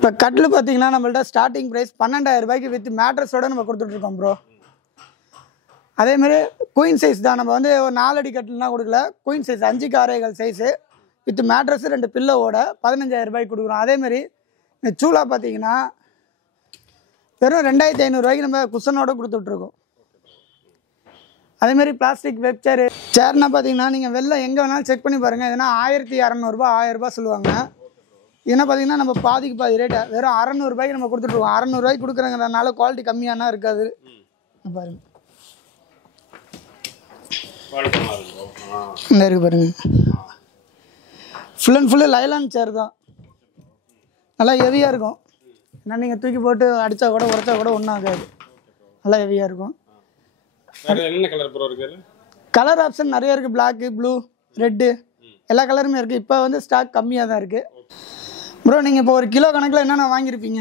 இப்போ கட்டில் பார்த்தீங்கன்னா நம்மள்ட்ட ஸ்டார்டிங் ப்ரைஸ் 12,000 ரூபாய்க்கு வித் மேட்ரஸோட நம்ம கொடுத்துட்ருக்கோம் ப்ரோ. அதேமாதிரி குயின் சைஸ் தான். நம்ம வந்து ஒரு 4 அடி கட்டில்னா கொடுக்கல, குயின் சைஸ் 5க்கு 6 சைஸு வித் மேட்ரஸ் 2 பில்லோவோட 15,000 ரூபாய்க்கு கொடுக்குறோம். அதேமாதிரி இந்த சூலா பார்த்தீங்கன்னா வெறும் 2,500 ரூபாய்க்கு நம்ம குஷனோட கொடுத்துட்ருக்கோம். அதேமாதிரி பிளாஸ்டிக் வெப் சேர்னா பார்த்தீங்கன்னா நீங்கள் வெளில எங்கே வேணாலும் செக் பண்ணி பாருங்கள். எதுனா 1,200 1000 ரூபாய் சொல்லுவாங்க. ஏன்னா பார்த்தீங்கன்னா நம்ம பாதிக்கு பாதி ரேட்டை வெறும் 600 ரூபாய்க்கு நம்ம கொடுத்துட்ருக்கோம். 600 ரூபாய்க்கு கொடுக்குறங்கிறதுனால குவாலிட்டி கம்மியானா இருக்காது. பாருங்க இந்த இருக்கு பாருங்க, ஃபுல் அண்ட் ஃபுல்லு லைலான் சேர் தான். நல்லா ஹெவியாக இருக்கும். ஏன்னா நீங்கள் தூக்கி போட்டு அடித்தா கூட உடச்சா கூட ஒன்றும் ஆகாது. நல்லா ஹெவியாக இருக்கும். கலர் ஆப்ஷன் நிறைய இருக்குது. பிளாக்கு, ப்ளூ, ரெட்டு எல்லா கலருமே இருக்குது. இப்போ வந்து ஸ்டாக் கம்மியாக தான் இருக்குது ப்ரோ. நீங்கள் இப்போ ஒரு கிலோ கணக்கில் என்னென்ன வாங்கியிருப்பீங்க?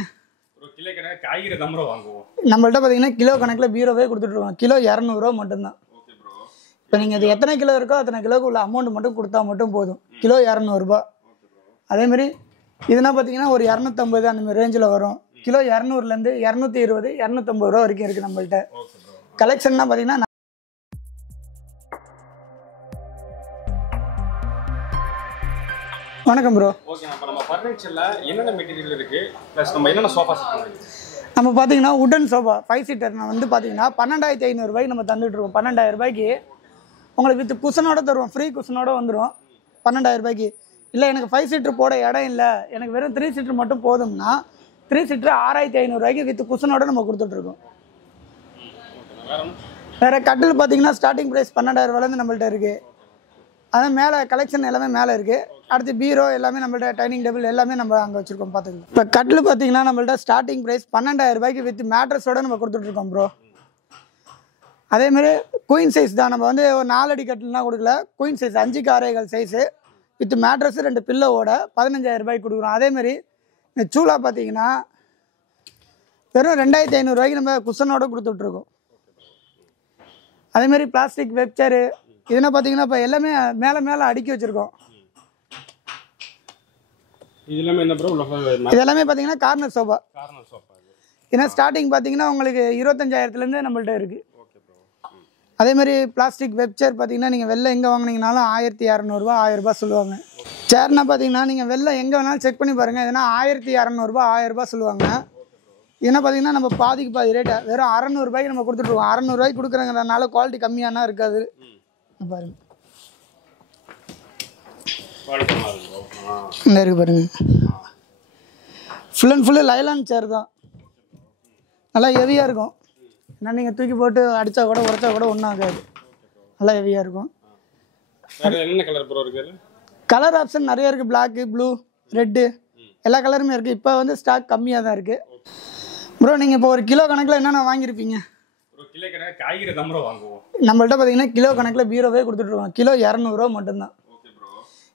நம்மள்ட்ட பார்த்தீங்கன்னா கிலோ கணக்கில் பீரோவே கொடுத்துட்ருக்கோம். கிலோ 200 ரூபா மட்டும்தான். இப்போ நீங்கள் அது எத்தனை கிலோ இருக்கோ அத்தனை கிலோக்கு உள்ள அமௌண்ட் மட்டும் கொடுத்தா மட்டும் போதும். கிலோ 200 ரூபா. அதேமாதிரி இதுனா பார்த்தீங்கன்னா ஒரு 250 அந்த மாதிரி ரேஞ்சில் வரும். கிலோ 200லேருந்து 220 250 ரூபா வரைக்கும் இருக்குது நம்மள்ட்ட. கலெக்ஷன்னா பார்த்தீங்கன்னா வணக்கம் ப்ரோ. ஓகே, நம்ம ஃபர்னிச்சர்ல என்னென்ன மெட்டீரியல் இருக்கு ப்ளஸ் நம்ம என்னென்ன சோஃபா செட் நம்ம பார்த்தீங்கன்னா உடன் சோஃபா 5 சீட்டர் வந்து பார்த்தீங்கன்னா 12,500 ரூபாய்க்கு நம்ம தந்துட்டுருக்கோம். 12,000 ரூபாய்க்கு உங்களுக்கு வித் குஷனோட தருவோம். ஃப்ரீ குஷனோட வந்துடும் 12,000 ரூபாய்க்கு. இல்லை எனக்கு 5 சீட்டர் போட இடம் இல்லை, எனக்கு வெறும் 3 சீட்டர் மட்டும் போதும்னா 3 சீட்டர் 6,500 ரூபாய்க்கு வித் குஷனோட நம்ம கொடுத்துட்ருக்கோம். வேறு கட்டில் பார்த்தீங்கன்னா ஸ்டார்டிங் ப்ரைஸ் 12,000 ரூபாயிலேருந்து நம்மள்ட்ட இருக்குது. அதான் மேலே கலெக்ஷன் எல்லாமே மேலே இருக்குது. அடுத்து பீரோ எல்லாமே நம்மள்ட்ட, டைனிங் டேபிள் எல்லாமே நம்ம அங்கே வச்சுருக்கோம் பார்த்துக்கலாம். இப்போ கட்டில் பார்த்தீங்கன்னா நம்மள்ட்ட ஸ்டார்டிங் ப்ரைஸ் 12,000 ரூபாய்க்கு வித் மேட்ரஸோடு நம்ம கொடுத்துட்ருக்கோம் ப்ரோ. அதேமாதிரி குயின் சைஸ் தான். நம்ம வந்து ஒரு 4 அடி கட்டில்னா கொடுக்கல, குயின் சைஸ் 5க்கு 6 சைஸு வித் மேட்ரஸ் 2 பில்லோவோட 15,000 ரூபாய்க்கு கொடுக்குறோம். அதேமாதிரி இந்த சூலா பார்த்தீங்கன்னா வெறும் 2,500 ரூபாய்க்கு நம்ம குஷனோட கொடுத்துட்ருக்கோம். அதேமாதிரி பிளாஸ்டிக் வெப் சேரு இதுனா பார்த்தீங்கன்னா இப்போ எல்லாமே மேலே மேலே அடுக்கி வச்சுருக்கோம். இது எல்லாமே பார்த்தீங்கன்னா கார்னர் சோஃபா. ஏன்னா ஸ்டார்டிங் பார்த்தீங்கன்னா உங்களுக்கு 25,000லேருந்து நம்மள்ட்ட இருக்குது. அதேமாதிரி பிளாஸ்டிக் வெப் சேர் பார்த்தீங்கன்னா நீங்கள் வெளில எங்கே வாங்கினீங்கனாலும் 1,200 1000 ரூபாய் சொல்லுவாங்க. சேர்னா பார்த்தீங்கன்னா நீங்கள் வெளில எங்கே வேணாலும் செக் பண்ணி பாருங்கள். எதுனா 1,200 1000 ரூபாய் சொல்லுவாங்க. ஏன்னா பார்த்தீங்கன்னா நம்ம பாதிக்கு பாதி ரேட்டை வெறும் 600 ரூபாய்க்கு நம்ம கொடுத்துட்ருக்கோம். 600 ரூபாய்க்கு கொடுக்குறங்கிறதுனால குவாலிட்டி கம்மியானா இருக்காது. பாருங்க இந்த இருக்கு பாருங்க, ஃபுல் அண்ட் ஃபுல்லு லைலான் சேர் தான். நல்லா ஹெவியாக இருக்கும். ஏன்னா நீங்கள் தூக்கி போட்டு அடித்தா கூட உடச்சா கூட ஒன்றும் ஆகாது. நல்லா ஹெவியாக இருக்கும். கலர் ஆப்ஷன் நிறைய இருக்குது. பிளாக்கு, ப்ளூ, ரெட்டு எல்லா கலருமே இருக்குது. இப்போ வந்து ஸ்டாக் கம்மியாக தான் இருக்குது ப்ரோ. நீங்கள் இப்போ ஒரு கிலோ கணக்கில் என்னென்ன வாங்கியிருப்பீங்க? நம்மள்ட்ட பார்த்தீங்கன்னா கிலோ கணக்கில் பீரோவே கொடுத்துட்ருக்கோம். கிலோ 200 ரூபா மட்டும்தான்.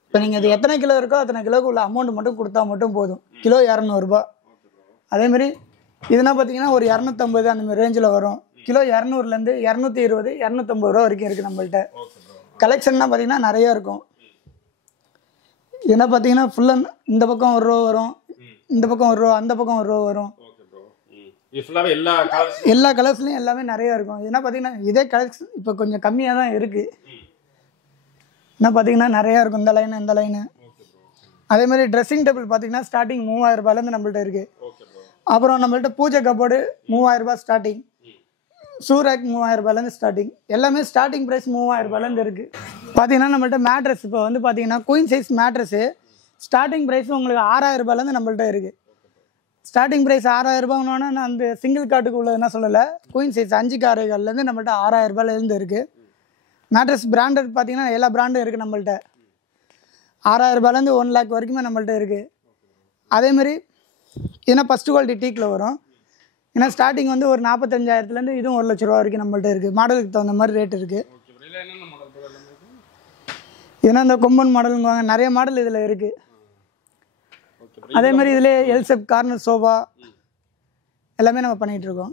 இப்போ நீங்கள் அது எத்தனை கிலோ இருக்கோ அத்தனை கிலோக்கு உள்ள அமௌண்ட் மட்டும் கொடுத்தா மட்டும் போதும். கிலோ 200 ரூபா. அதேமாதிரி இதுனா பார்த்தீங்கன்னா ஒரு 250 அந்த மாதிரி ரேஞ்சில் வரும். கிலோ 200லேருந்து 220 250 ரூபா வரைக்கும் இருக்குது நம்மள்ட்ட. கலெக்ஷன்னா பார்த்தீங்கன்னா நிறையா இருக்கும். ஏன்னா பார்த்தீங்கன்னா ஃபுல்லாக இந்த பக்கம் 1 ரூபா வரும், இந்த பக்கம் 1 ரூபா, அந்த பக்கம் 1 ரூபா வரும். எல்லா கலர்ஸ்லையும் எல்லாமே நிறையா இருக்கும். ஏன்னா பார்த்தீங்கன்னா இதே கலெக்ஷன் இப்போ கொஞ்சம் கம்மியாக தான் இருக்குது. என்ன பார்த்தீங்கன்னா நிறையா இருக்கும். இந்த லைனு இந்த லைனு. அதேமாதிரி ட்ரெஸ்ஸிங் டேபிள் பார்த்தீங்கன்னா ஸ்டார்டிங் 3,000 ரூபாயிலேருந்து நம்மள்ட்ட இருக்குது. அப்புறம் நம்மள்ட்ட பூஜை கப்போர்டு 3,000 ரூபாய் ஸ்டார்டிங். ஷூரேக் 3,000 ரூபாயிலேருந்து ஸ்டார்டிங். எல்லாமே ஸ்டார்டிங் ப்ரைஸ் 3,000 ரூபாயிலேருந்து இருக்குது. பார்த்தீங்கன்னா நம்மள்ட்ட மேட்ரஸ் இப்போ வந்து பார்த்தீங்கன்னா queen size mattress starting price உங்களுக்கு 6,000 ரூபாயிலேருந்து நம்மள்ட்ட இருக்குது. ஸ்டார்டிங் ப்ரைஸ் 6,000 ரூபாய்னோன்னா நான் அந்த சிங்கிள் காட்டுக்கு உள்ள என்ன சொல்லலை. குயின் சைஸ் 5க்கு 6 நம்மள்ட்ட 6,000 ரூபாயிலேருந்து இருக்குது. மேட்ரஸ் பிராண்டட் பார்த்தீங்கன்னா எல்லா பிராண்டும் இருக்குது நம்மள்ட்ட. 6,000 ரூபாயிலேருந்து 1 lakh வரைக்குமே நம்மள்ட்ட இருக்குது. அதேமாதிரி ஏன்னா ஃபஸ்ட்டு குவாலிட்டி டீக்கில் வரும். ஏன்னா ஸ்டார்டிங் வந்து ஒரு 45,000லேருந்து இதுவும் 1 லட்ச ரூபா வரைக்கும் நம்மள்ட்ட இருக்குது. மாடலுக்கு தகுந்த மாதிரி ரேட் இருக்குது. ஏன்னா இந்த கொம்பன் மாடலுங்குவாங்க, நிறைய மாடல் இதில் இருக்குது. அதேமாதிரி இதில் எல்செப் கார்னர் சோஃபா எல்லாமே நம்ம பண்ணிகிட்ருக்கோம்.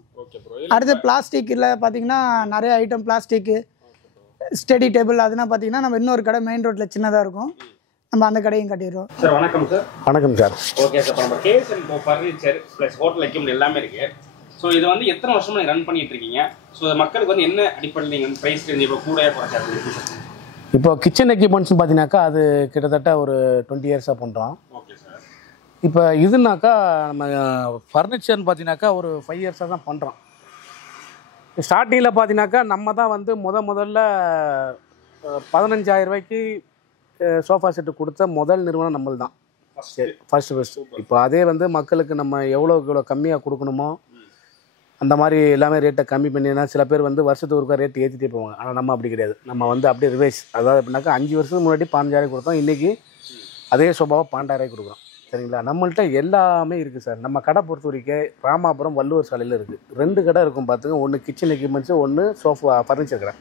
அடுத்து பிளாஸ்டிக்கில் பார்த்தீங்கன்னா நிறைய ஐட்டம் பிளாஸ்டிக்கு ஸ்டடி டேபிள் அதெல்லாம் பார்த்தீங்கன்னா நம்ம இன்னொரு கடை மெயின் ரோட்டில் சின்னதாக இருக்கும். நம்ம அந்த கடையும் கட்டிடுவோம். சார் வணக்கம் சார். வணக்கம் சார். ஓகே சார், இப்போ நம்ம KSN furniture plus hotel equipment எல்லாமே இருக்கு. ஸோ இது வந்து எத்தனை வருஷமா நீங்கள் ரன் பண்ணிட்டு இருக்கீங்க? ஸோ மக்களுக்கு வந்து என்ன அடிப்படையில் நீங்கள் ப்ரைஸ் ரேஞ்ச் இப்போ கூட குறைச்சாரு? இப்போ கிச்சன் எக்யூப்மெண்ட்ஸ்னு பார்த்தீங்கன்னாக்கா அது கிட்டத்தட்ட ஒரு 20 இயர்ஸாக பண்ணுறோம். Okay sir. இப்போ இதுனாக்கா நம்ம ஃபர்னிச்சர்னு பார்த்தீங்கன்னாக்கா ஒரு 5 இயர்ஸாக தான் பண்ணுறோம். ஸ்டார்டிங்கில் பார்த்தீங்கன்னாக்கா நம்ம தான் வந்து முதல்ல 15,000 ரூபாய்க்கு சோஃபா செட்டு கொடுத்த முதல் நிறுவனம் நம்மள் தான். ஃபஸ்ட்டு. இப்போ அதே வந்து மக்களுக்கு நம்ம எவ்வளோ கம்மியாக கொடுக்கணுமோ அந்த மாதிரி எல்லாமே ரேட்டை கம்மி பண்ணினா சில பேர் வந்து வருஷத்துக்கு ஒருக்கா ரேட்டு ஏற்றிட்டே போவாங்க. ஆனால் நம்ம அப்படி கிடையாது. நம்ம வந்து அப்படியே ரிவைஸ், அதாவது எப்படின்னாக்கா 5 வருஷத்துக்கு முன்னாடி 15,000 கொடுத்தோம், இன்றைக்கி அதே சோஃபாவை 12,000 கொடுக்குறோம். சரிங்களா? நம்மள்ட்ட எல்லாமே இருக்குது சார். நம்ம கடை பொறுத்த வரைக்கும் ராமாபுரம் வள்ளுவர் சாலையில் இருக்குது. 2 கடை இருக்கும் பார்த்துங்க. ஒன்று கிச்சன் எக்யூப்மெண்ட்ஸு, ஒன்று சோஃபா ஃபர்னிச்சர் கடை.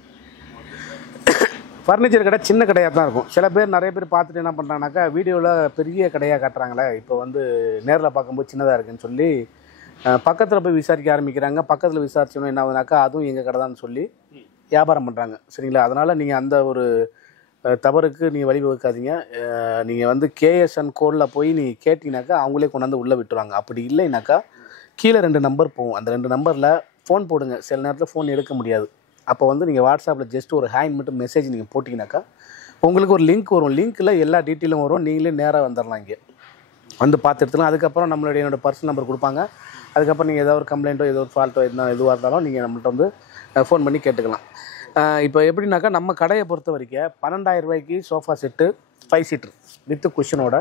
ஃபர்னிச்சர் கடை சின்ன கடையாக தான் இருக்கும். சில பேர் நிறைய பேர் பார்த்துட்டு என்ன பண்ணுறாங்கனாக்கா வீடியோவில் பெரிய கடையாக காட்டுறாங்களே, இப்போ வந்து நேரில் பார்க்கும்போது சின்னதாக இருக்குன்னு சொல்லி பக்கத்தில் போய் விசாரிக்க ஆரம்பிக்கிறாங்க. பக்கத்தில் விசாரிச்சோன்னா என்ன ஆகுதுனாக்கா அதுவும் எங்கள் கடை தான் சொல்லி வியாபாரம் பண்ணுறாங்க. சரிங்களா? அதனால் நீங்கள் அந்த ஒரு தவறுக்கு நீங்கள் வழிவகுக்காதீங்க. நீங்கள் வந்து கேஎஸ்என் கோடில் போய் நீங்கள் கேட்டிங்கனாக்கா அவங்களே கொண்டாந்து உள்ளே விட்டுருவாங்க. அப்படி இல்லைனாக்கா கீழே 2 நம்பர் போகும். அந்த 2 நம்பரில் ஃபோன் போடுங்க. சில நேரத்தில் ஃபோன் எடுக்க முடியாது. அப்போ வந்து நீங்கள் வாட்ஸ்அப்பில் ஜஸ்ட் ஒரு ஹேண்ட் மட்டும் மெசேஜ் நீங்கள் போட்டிங்கனாக்கா உங்களுக்கு ஒரு லிங்க் வரும். லிங்க்கில் எல்லா டீட்டெயிலும் வரும். நீங்களே நேராக வந்துடலாம். இங்கே வந்து பார்த்து எடுத்துக்கலாம். அதுக்கப்புறம் நம்மளுடைய என்னோடய பர்சனல் நம்பர் கொடுப்பாங்க. அதுக்கப்புறம் நீங்கள் ஏதாவது ஒரு கம்ப்ளைண்ட்டோ ஏதோ ஒரு ஃபால்ட்டோ எதுவாக இருந்தாலும் நீங்கள் நம்மள்ட்ட வந்து ஃபோன் பண்ணி கேட்டுக்கலாம். இப்போ எப்படின்னாக்கா நம்ம கடையை பொறுத்த வரைக்கும் 12,000 ரூபாய்க்கு சோஃபா செட்டு 5 சீட்ரு வித்து குஷனோட,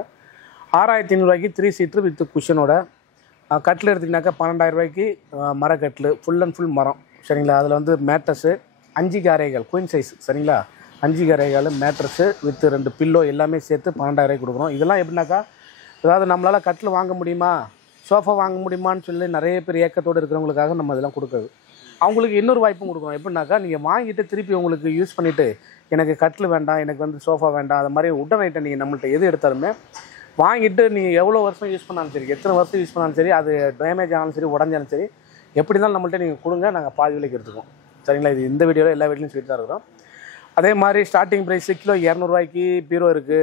6,500 ரூபாய்க்கு 3 சீட்ரு வித்து குஷனோட, கட்டில் எடுத்திங்கனாக்கா 12,000 ரூபாய்க்கு மரக்கட்டில் ஃபுல் அண்ட் ஃபுல் மரம். சரிங்களா? அதில் வந்து மேட்ரஸு 5 காரைகள் குயின் சைஸ். சரிங்களா? 5 காரைகள் மேட்ரஸு வித் 2 பில்லோ எல்லாமே சேர்த்து 12,000 ரூபாய்க்கு கொடுக்குறோம். இதெல்லாம் எப்படின்னாக்கா அதாவது நம்மளால் கட்டில் வாங்க முடியுமா, சோஃபா வாங்க முடியுமான்னு சொல்லி நிறைய பேர் ஏக்கத்தோடு இருக்கிறவங்களுக்காக நம்ம இதெல்லாம் கொடுக்குறது. அவங்களுக்கு இன்னொரு வாய்ப்பும் கொடுக்குறோம். எப்படின்னாக்கா நீங்கள் வாங்கிட்டு திருப்பி உங்களுக்கு யூஸ் பண்ணிவிட்டு எனக்கு கட்டில் வேண்டாம், எனக்கு வந்து சோஃபா வேண்டாம், அது மாதிரி உடன் ஐட்டம் நீங்கள் நம்மள்ட்ட எது எடுத்தாலுமே வாங்கிட்டு நீங்கள் எவ்வளோ வருஷம் யூஸ் பண்ணாலும் சரி, எத்தனை வருஷம் யூஸ் பண்ணாலும் சரி, அது டேமேஜ் ஆனாலும் சரி, உடஞ்சாலும் சரி, எப்படி இருந்தாலும் நம்மள்ட்ட நீங்கள் கொடுங்க, நாங்கள் பாதி விலைக்கு எடுத்துக்கோம். சரிங்களா? இது இந்த வீடியோவில் எல்லா வீட்லையும் சொல்லிட்டு தான் இருக்கிறோம். அதே மாதிரி ஸ்டார்டிங் ப்ரைஸ் கிலோ 200 ரூபாய்க்கு பீரோ இருக்குது.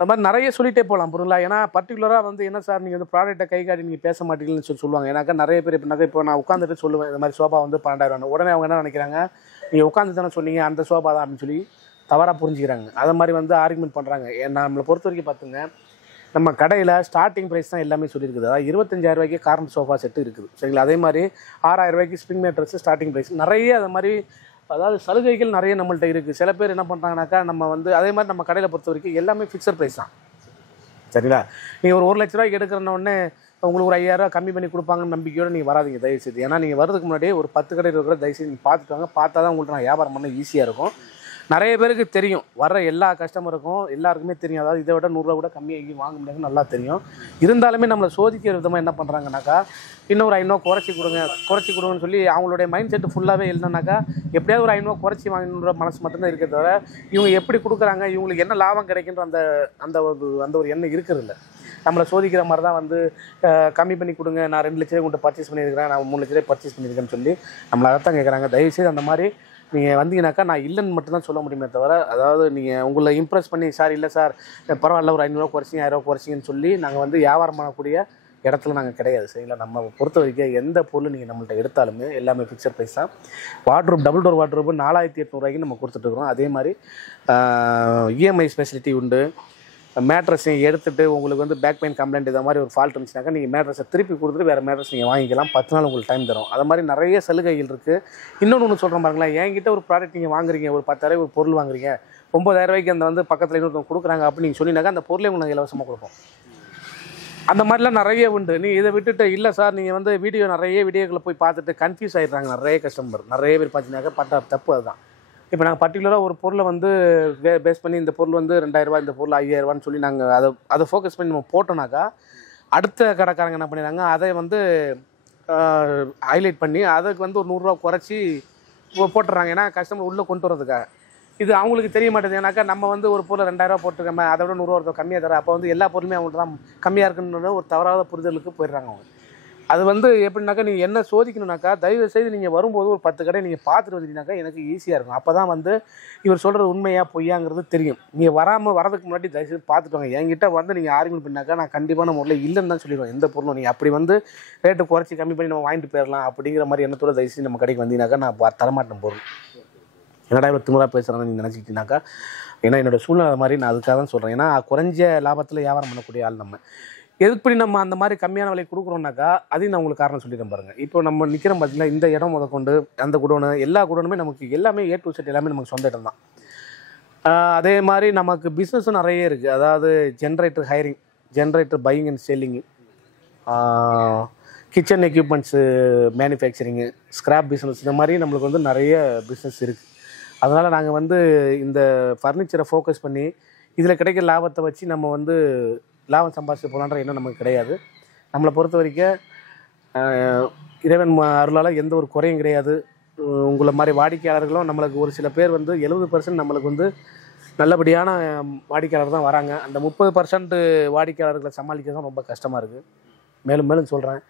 அது மாதிரி நிறைய சொல்லிகிட்டே போகலாம் பொருளா. ஏன்னா பர்டிகுலராக வந்து என்ன சார் நீங்கள் வந்து ப்ராடக்ட்டை கை காட்டி நீங்கள் பேச மாட்டீங்கன்னு சொல்லுவாங்க. ஏன்னாக்கா நிறைய பேர் இப்போ நான் உட்காந்துட்டு சொல்லுவேன் இந்த மாதிரி சோஃபா வந்து 12,000. உடனே அவங்க என்ன நினைக்கிறாங்க, நீங்கள் உட்காந்து தானே சொன்னீங்க அந்த சோஃபா தான் அப்படின்னு சொல்லி தவறாக புரிஞ்சுக்கிறாங்க. அதை மாதிரி வந்து ஆர்குமெண்ட் பண்ணுறாங்க. நம்மளை பொறுத்த வரைக்கும் பார்த்துங்க, நம்ம கடையில் ஸ்டார்டிங் ப்ரைஸ் தான் எல்லாமே சொல்லியிருக்குது. அதாவது 25,000 ரூபாய்க்கு கார்னர் சோஃபா செட்டு இருக்குது. சரிங்களா? அதே மாதிரி 6,000 ரூபாய்க்கு ஸ்ப்ரிங் மேட்ரஸ் ஸ்டார்டிங் ப்ரைஸ். நிறைய அது மாதிரி அதாவது சலுகைகள் நிறைய நம்மள்ட்ட இருக்குது. சில பேர் என்ன பண்ணுறாங்கனாக்கா நம்ம வந்து அதே மாதிரி நம்ம கடையில் பொறுத்த வரைக்கும் எல்லாமே ஃபிக்ஸட் ப்ரைஸ் தான். சரிங்களா? நீங்கள் ஒரு 1,00,000 ரூபாய்க்கு எடுக்கிறனோடனே உங்களுக்கு ஒரு 5,000 ரூபா கம்மி பண்ணி கொடுப்பாங்கன்னு நம்பிக்கையோடு நீங்கள் வராதிங்க தயவுசெய்து. ஏன்னா நீங்கள் வரதுக்கு முன்னாடியே ஒரு 10 கடையில் இருக்கிற தயவுசெய்து நீங்கள் பார்த்துட்டு வாங்க. பார்த்தா தான் உங்களுக்கு நான் வியாபாரம் பண்ண ஈஸியாக இருக்கும். நிறைய பேருக்கு தெரியும், வர்ற எல்லா கஸ்டமருக்கும் எல்லாருக்குமே தெரியும். அதாவது இதை விட 100 ரூபா கூட கம்மியாக எங்கேயும் வாங்க முடியாதுன்னு நல்லா தெரியும். இருந்தாலுமே நம்மளை சோதிக்கிற விதமாக என்ன பண்ணுறாங்கனாக்கா இன்னொரு 500 குறைச்சி கொடுங்கன்னு சொல்லி அவங்களுடைய மைண்ட் செட்டு ஃபுல்லாகவே இல்லைனாக்கா எப்படியாவது ஒரு 500 குறைச்சி வாங்கணுன்ற மனசு மட்டும்தான் இருக்கிறத தவிர இவங்க எப்படி கொடுக்குறாங்க, இவங்களுக்கு என்ன லாபம் கிடைக்கின்ற அந்த ஒரு எண்ணம் இருக்கிறது இல்லை. நம்மளை சோதிக்கிற மாதிரி தான் வந்து கம்மி பண்ணி கொடுங்க, நான் 2 லட்ச ரூபாய் கொண்டு பர்ச்சேஸ் பண்ணியிருக்கிறேன், நான் 3 லட்ச ரூபாய் பர்ச்சேஸ் பண்ணியிருக்கேன்னு சொல்லி நம்மளை அதைத்தான் கேட்குறாங்க. தயவுசெய்து அந்த மாதிரி நீங்கள் வந்தீங்கன்னாக்கா நான் இல்லைன்னு மட்டும்தான் சொல்ல முடியுமே தவிர, அதாவது நீங்கள் உங்களை இம்ப்ரெஸ் பண்ணி சார் இல்லை சார் பரவாயில்ல ஒரு 500 ரூபா குறைச்சிங்க 1000 ரூபா குறைச்சிங்கன்னு சொல்லி நாங்கள் வந்து வியாபாரம் பண்ணக்கூடிய இடத்துல நாங்கள் கிடையாது. சரிங்களா? நம்ம பொறுத்த வரைக்கும் எந்த பொருள் நீங்கள் நம்மள்ட்ட எடுத்தாலுமே எல்லாமே ஃபிக்ஸட் ப்ரைஸ் தான். வார்ட்ரோப் டபுள் டோர் வார்ட்ரோப்பு 4,800 ரூபாய்க்கு நம்ம கொடுத்துட்ருக்குறோம். அதே மாதிரி இஎம்ஐ ஃபெசிலிட்டி உண்டு. மேட்ரஸை எடுத்துகிட்டு உங்களுக்கு வந்து பேக் பெயின் கம்ப்ளைண்ட் இதை மாதிரி ஒரு ஃபால்ட் இருந்துச்சுனாக்கா நீங்கள் மேட்ரஸை திருப்பி கொடுத்துட்டு வேறு மேட்ரஸ் நீங்கள் வாங்கிக்கலாம். 10 நாள் உங்களுக்கு டைம் தரும். அது மாதிரி நிறைய சலுகைகள் இருக்குது. இன்னொன்று சொல்கிறேன் பாருங்களேன், என்கிட்ட ஒரு ப்ராடக்ட் நீங்கள் வாங்குறீங்க, ஒரு 10,000 ஒரு பொருள் வாங்குறீங்க, 9,000 ரூபாய்க்கு அந்த வந்து பக்கத்தில் இன்னொருத்தவங்க கொடுக்குறாங்க அப்படின்னு நீங்கள் சொன்னீங்கன்னாக்கா அந்த பொருளை உங்களுக்கு இலவசமாக கொடுப்போம். அந்த மாதிரிலாம் நிறைய உண்டு. நீங்கள் இதை விட்டுட்டு இல்லை சார் நீங்கள் வந்து நிறைய வீடியோக்களை போய் பார்த்துட்டு கன்ஃபியூஸ் ஆகிடுறாங்க நிறைய கஸ்டமர். நிறைய பேர் பார்த்தீங்கன்னாக்கா பட்ட தப்பு அதுதான். இப்போ நாங்கள் பர்டிகுலராக ஒரு பொருளை வந்து பேஸ் பண்ணி இந்த பொருள் வந்து 2,000 ரூபா, இந்த பொருள் 5,000 ரூபான்னு சொல்லி நாங்கள் அதை ஃபோக்கஸ் பண்ணி நம்ம போட்டோம்னாக்கா அடுத்த கடைக்காரங்க என்ன பண்ணிடுறாங்க, அதை வந்து ஹைலைட் பண்ணி அதுக்கு வந்து ஒரு 100 ரூபா குறைச்சி போட்டுறாங்க. ஏன்னா கஸ்டமர் உள்ளே கொண்டு வரதுக்காக. இது அவங்களுக்கு தெரிய மாட்டேது. ஏன்னாக்கா நம்ம வந்து ஒரு பொருள் 2,000 ரூபா போட்டுருக்கோம், அதை விட 100 ரூபா கம்மியாக தர, அப்போ வந்து எல்லா பொருளுமே அவங்கள்ட்ட தான் கம்மியாக இருக்குன்னு ஒரு தவறாத புரிதலுக்கு போயிடுறாங்க அவங்க. அது வந்து எப்படின்னாக்கா நீங்கள் என்ன சோதிக்கணும்னாக்கா தயவு செய்து நீங்கள் வரும்போது ஒரு 10 கடை நீங்கள் பார்த்துட்டு வந்துட்டீங்கன்னாக்கா எனக்கு ஈஸியாக இருக்கும். அப்போ தான் வந்து இவர் சொல்கிறது உண்மையா பொய்யாங்கிறது தெரியும். நீங்கள் வரதுக்கு முன்னாடி தயவு செய்து பார்த்துட்டு வாங்க. என்கிட்ட வந்து நீங்கள் ஆர்கியூமெண்ட் பண்ணாக்கா நான் கண்டிப்பான முறையில் இல்லைன்னு தான் சொல்லிடுவேன். எந்த பொருளும் நீங்கள் அப்படி வந்து ரேட்டு குறைச்சி கம்மி பண்ணி நம்ம வாங்கிட்டு போயிடலாம் அப்படிங்கிற மாதிரி எண்ணத்தோட தயவு செய்து நம்ம கடைக்கு வந்தீங்கன்னாக்கா நான் தரமாட்டேன் பொருள். என்னடா இவ்வளோ திமுறா பேசுகிறான்னு நீங்கள் நினச்சிக்கிட்டீங்கன்னாக்கா, ஏன்னா என்னோடய சூழ்நிலை மாதிரி நான் அதுக்காக தான் சொல்கிறேன். ஏன்னா குறைஞ்ச லாபத்தில் வியாபாரம் பண்ணக்கூடிய ஆள் நம்ம. எப்படி நம்ம அந்த மாதிரி கம்மியான விலை கொடுக்குறோம்னாக்கா அதையும் நான் உங்களுக்கு காரணம் சொல்லிடுறேன் பாருங்கள். இப்போ நம்ம நிற்கிறோம் பார்த்தீங்கன்னா, இந்த இடம் முதற்கொண்டு அந்த குடோனு எல்லா குடோனுமே நமக்கு எல்லாமே A to Z எல்லாமே நமக்கு சொந்த இடம் தான். அதே மாதிரி நமக்கு பிஸ்னஸும் நிறைய இருக்குது. அதாவது generator hiring, generator buying and selling, kitchen equipments manufacturing, scrap business, இந்த மாதிரி நம்மளுக்கு வந்து நிறைய பிஸ்னஸ் இருக்குது. அதனால் நாங்கள் வந்து இந்த ஃபர்னிச்சரை ஃபோக்கஸ் பண்ணி இதில் கிடைக்கிற லாபத்தை வச்சு நம்ம வந்து லாபம் சம்பாதிச்சு போகலான்ற எண்ணம் நமக்கு கிடையாது. நம்மளை பொறுத்த வரைக்கும் இறைவன் அருளால் எந்த ஒரு குறையும் கிடையாது. உங்களை மாதிரி வாடிக்கையாளர்களும் நம்மளுக்கு ஒரு சில பேர் வந்து 70% நம்மளுக்கு வந்து நல்லபடியான வாடிக்கையாளர் தான் வராங்க. அந்த 30% வாடிக்கையாளர்களை சமாளிக்க தான் ரொம்ப கஷ்டமாக இருக்குது. மேலும் மேலும் சொல்கிறேன்,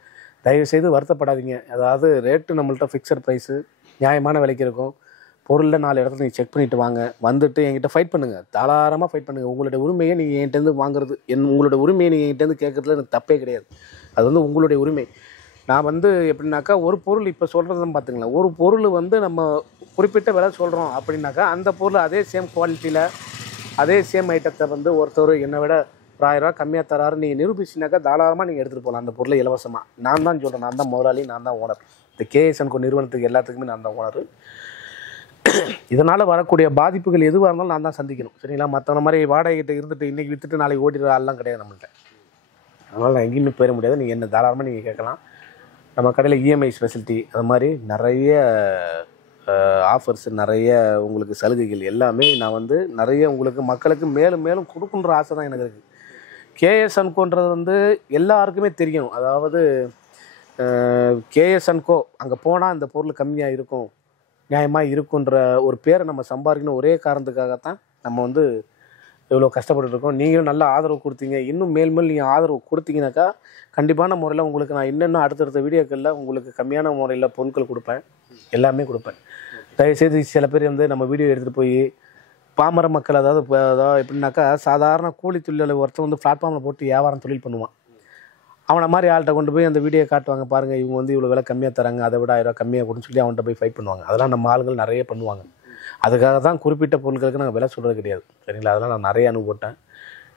தயவுசெய்து வருத்தப்படாதீங்க. அதாவது ரேட்டு நம்மள்ட்ட ஃபிக்ஸட் ப்ரைஸு, நியாயமான விலைக்கு இருக்கும். பொருளில் 4 இடத்துல நீங்கள் செக் பண்ணிவிட்டு வாங்க. வந்துட்டு என்கிட்ட ஃபைட் பண்ணுங்கள், தாராளமாக ஃபைட் பண்ணுங்கள். உங்களுடைய உரிமையை நீங்கள் என்கிட்டேருந்து வாங்குறது, உங்களோட உரிமையை நீங்கள் என்கிட்டேருந்து கேட்குறதுல எனக்கு தப்பே கிடையாது. அது வந்து உங்களுடைய உரிமை. நான் வந்து எப்படின்னாக்கா ஒரு பொருள் இப்போ சொல்கிறதுன்னு பார்த்துங்களேன், ஒரு பொருள் வந்து நம்ம குறிப்பிட்ட விலை சொல்கிறோம் அப்படின்னாக்கா அந்த பொருள் அதே சேம் குவாலிட்டியில் அதே சேம் ஐட்டத்தை வந்து ஒருத்தர் என்னை விட ஒரு 1000 ரூபா கம்மியாக தராரு நீங்கள் நிரூபிச்சினாக்கா தாராளமாக நீங்கள் எடுத்துகிட்டு போகலாம் அந்த பொருளை இலவசமாக. நான் தான் சொல்கிறேன், நான் தான் முதலாளி, நான் தான் ஓனர். இந்த KSNCO நிறுவனத்துக்கு எல்லாத்துக்குமே நான் தான் ஓனர். இதனால் வரக்கூடிய பாதிப்புகள் எதுவாக இருந்தாலும் நான் தான் சந்திக்கணும். சரிங்களா? மற்றவங்க மாதிரி வாடகைகிட்ட இருந்துட்டு இன்றைக்கி விற்றுட்டு நாளைக்கு ஓடிடுற ஆள்லாம் கிடையாது நம்மள்கிட்ட. அதனால் நான் எங்கேயுமே போயிட முடியாது. நீங்கள் என்ன தாராளமாக நீங்கள் கேட்கலாம். நம்ம கடையில் EMI ஃபெசிலிட்டி, அது மாதிரி நிறைய ஆஃபர்ஸ், நிறைய உங்களுக்கு சலுகைகள் எல்லாமே நான் வந்து நிறைய உங்களுக்கு மக்களுக்கு மேலும் மேலும் கொடுக்குன்ற ஆசை தான் எனக்கு இருக்குது. KSNCOன்றது வந்து எல்லாருக்குமே தெரியணும். அதாவது KSNCO அங்கே போனால் இந்த பொருள் கம்மியாக இருக்கும், நியாயமாக இருக்குன்ற ஒரு பேரை நம்ம சம்பாதிக்கணும். ஒரே காரணத்துக்காகத்தான் நம்ம வந்து இவ்வளோ கஷ்டப்பட்டுருக்கோம். நீங்களும் நல்ல ஆதரவு கொடுத்தீங்க. இன்னும் மேல் நீங்கள் ஆதரவு கொடுத்தீங்கன்னாக்கா கண்டிப்பான முறையில் உங்களுக்கு நான் இன்னும் அடுத்தடுத்த வீடியோக்களில் உங்களுக்கு கம்மியான முறையில் பொருட்கள் கொடுப்பேன், எல்லாமே கொடுப்பேன். தயவுசெய்து சில பேர் வந்து நம்ம வீடியோ எடுத்துகிட்டு போய் பாமர மக்கள், அதாவது எப்படின்னாக்கா சாதாரண கூலி தொழிலாளர் ஒருத்தர் வந்து பிளாட்ஃபார்மில் போட்டு வியாபாரம் தொழில் பண்ணுவான். அவனை மாதிரி ஆள்கிட்ட கொண்டு போய் அந்த வீடியோ காட்டுவாங்க, பாருங்கள் இவங்க வந்து இவ்வளோ விலை கம்மியாக தராங்க, அதை விட 1000 ரூபா கம்மியாக கொடுன்னு சொல்லி அவன்கிட்ட போய் ஃபைட் பண்ணுவாங்க. அதெல்லாம் நம்ம ஆளுகள் நிறைய பண்ணுவாங்க. அதுக்காக தான் குறிப்பிட்ட பொருட்களுக்கு நாங்கள் விலை சொல்கிறது கிடையாது. சரிங்களா? அதெல்லாம் நான் நிறைய அனுபவப்பட்டேன்.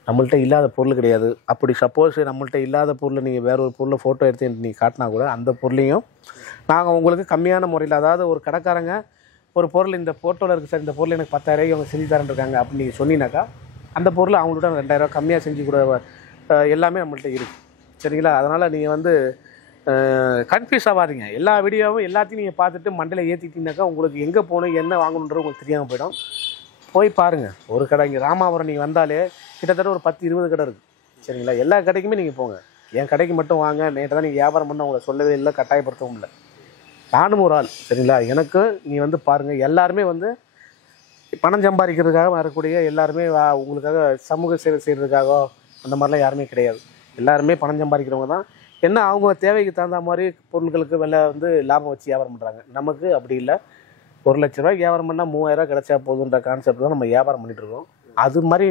நம்மள்ட்ட இல்லாத பொருள் கிடையாது. அப்படி சப்போஸ் நம்மள்ட்ட இல்லாத பொருளை நீங்கள் வேற ஒரு பொருளை ஃபோட்டோ எடுத்து நீங்கள் காட்டினா கூட அந்த பொருளையும் நாங்கள் உங்களுக்கு கம்மியான முறையில், அதாவது ஒரு கடைக்காரங்க ஒரு பொருள் இந்த ஃபோட்டோவில் இருக்குது சார், இந்த பொருள் எனக்கு 10,000 ரூபாய்க்கு அவங்க செஞ்சு தரேன் இருக்காங்க அப்படின்னு நீங்கள் சொன்னீங்கன்னாக்கா அந்த பொருளை அவங்கள்ட்ட 2000 ரூபா கம்மியாக செஞ்சு கூட எல்லாமே நம்மள்ட்ட இருக்குது. சரிங்களா? அதனால் நீங்கள் வந்து கன்ஃபியூஸ் ஆகாதீங்க. எல்லா வீடியோவும் எல்லாத்தையும் நீங்கள் பார்த்துட்டு மண்டையில் ஏற்றிட்டீங்கன்னாக்கா உங்களுக்கு எங்கே போகணும் என்ன வாங்கணுன்றது உங்களுக்கு தெரியாமல் போயிடும். போய் பாருங்கள். ஒரு கடை இங்கே ராமாபுரம் நீங்கள் வந்தாலே கிட்டத்தட்ட ஒரு 10-20 கடை இருக்குது. சரிங்களா? எல்லா கடைக்குமே நீங்கள் போங்க. என் கடைக்கு மட்டும் வாங்க, நேற்று தான் நீங்கள் வியாபாரம் பண்ண உங்களை சொல்லவே இல்லை, கட்டாயப்படுத்தவும் இல்லை. நானும் ஒரு ஆள். சரிங்களா? எனக்கு நீ வந்து பாருங்கள், எல்லாருமே வந்து பணம் சம்பாதிக்கிறதுக்காக வரக்கூடிய எல்லாருமே உங்களுக்காக சமூக சேவை செய்கிறதுக்காக அந்த மாதிரிலாம் யாருமே கிடையாது. எல்லாருமே பணம் சம்பாதிக்கிறவங்க தான். என்ன அவங்க தேவைக்கு தகுந்த மாதிரி பொருட்களுக்கு விலை வந்து லாபம் வச்சு வியாபாரம் பண்ணுறாங்க. நமக்கு அப்படி இல்லை. 1 லட்ச ரூபாய்க்கு வியாபாரம் பண்ணால் 3000 ரூபா கிடைச்சா போதுன்ற கான்செப்ட் தான் நம்ம வியாபாரம் பண்ணிகிட்ருக்கோம். அது மாதிரி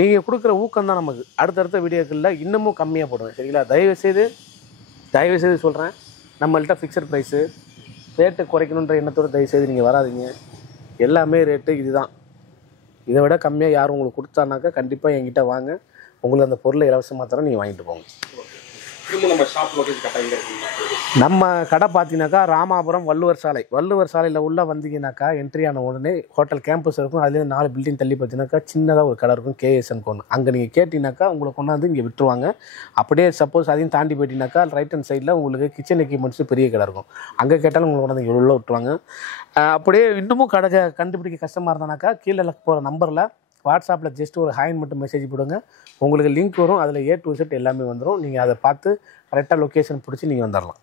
நீங்கள் கொடுக்குற ஊக்கம் தான் நமக்கு அடுத்தடுத்த வீடியோக்களில் இன்னமும் கம்மியாக போடுவேன். சரிங்களா? தயவுசெய்து சொல்கிறேன், நம்மள்கிட்ட ஃபிக்ஸட் ப்ரைஸு, ரேட்டு குறைக்கணுன்ற எண்ணத்தோடு தயவுசெய்து நீங்கள் வராதிங்க. எல்லாமே ரேட்டு இதுதான். இதை விட கம்மியாக யாரும் உங்களுக்கு கொடுத்தானாக்கா கண்டிப்பாக என்கிட்ட வாங்க. உங்களுக்கு அந்த பொருளை இலவசமாக தர நீங்கள் வாங்கிட்டு போங்க. நம்ம கடை பார்த்தீங்கன்னாக்கா ராமாபுரம் வள்ளுவர் சாலையில் உள்ள வந்தீங்கன்னாக்கா என்ட்ரி ஆன உடனே ஹோட்டல் கேம்பஸ் இருக்கும். அதுலேருந்து 4 பில்டிங் தள்ளி பார்த்தீங்கன்னாக்கா சின்னதாக ஒரு கடை இருக்கும், KSNCO. அங்கே நீங்கள் கேட்டிங்கனாக்கா உங்களுக்கு கொண்டாந்து இங்கே விட்டுருவாங்க. அப்படியே சப்போஸ் அதையும் தாண்டி போயிட்டீங்கன்னாக்கா ரைட் ஹேண்ட் சைடில் உங்களுக்கு கிச்சன் எக்யூப்மெண்ட்ஸ் பெரிய கடை இருக்கும். அங்கே கேட்டாலும் உங்களுக்கு கொண்டாந்து இங்கே உள்ள விட்டுருவாங்க. அப்படியே இன்னமும் கடை கண்டுபிடிக்க கஷ்டமாக இருந்தானாக்கா கீழே போகிற நம்பரில் வாட்ஸ்அப்பில் ஜஸ்ட் ஒரு ஹாயின் மட்டும் மெசேஜ் போடுங்க. உங்களுக்கு லிங்க் வரும், அதில் A to Z எல்லாமே வந்துடும். நீங்கள் அதை பார்த்து கரெக்டாக லொக்கேஷன் பிடிச்சி நீங்கள் வந்துடலாம்.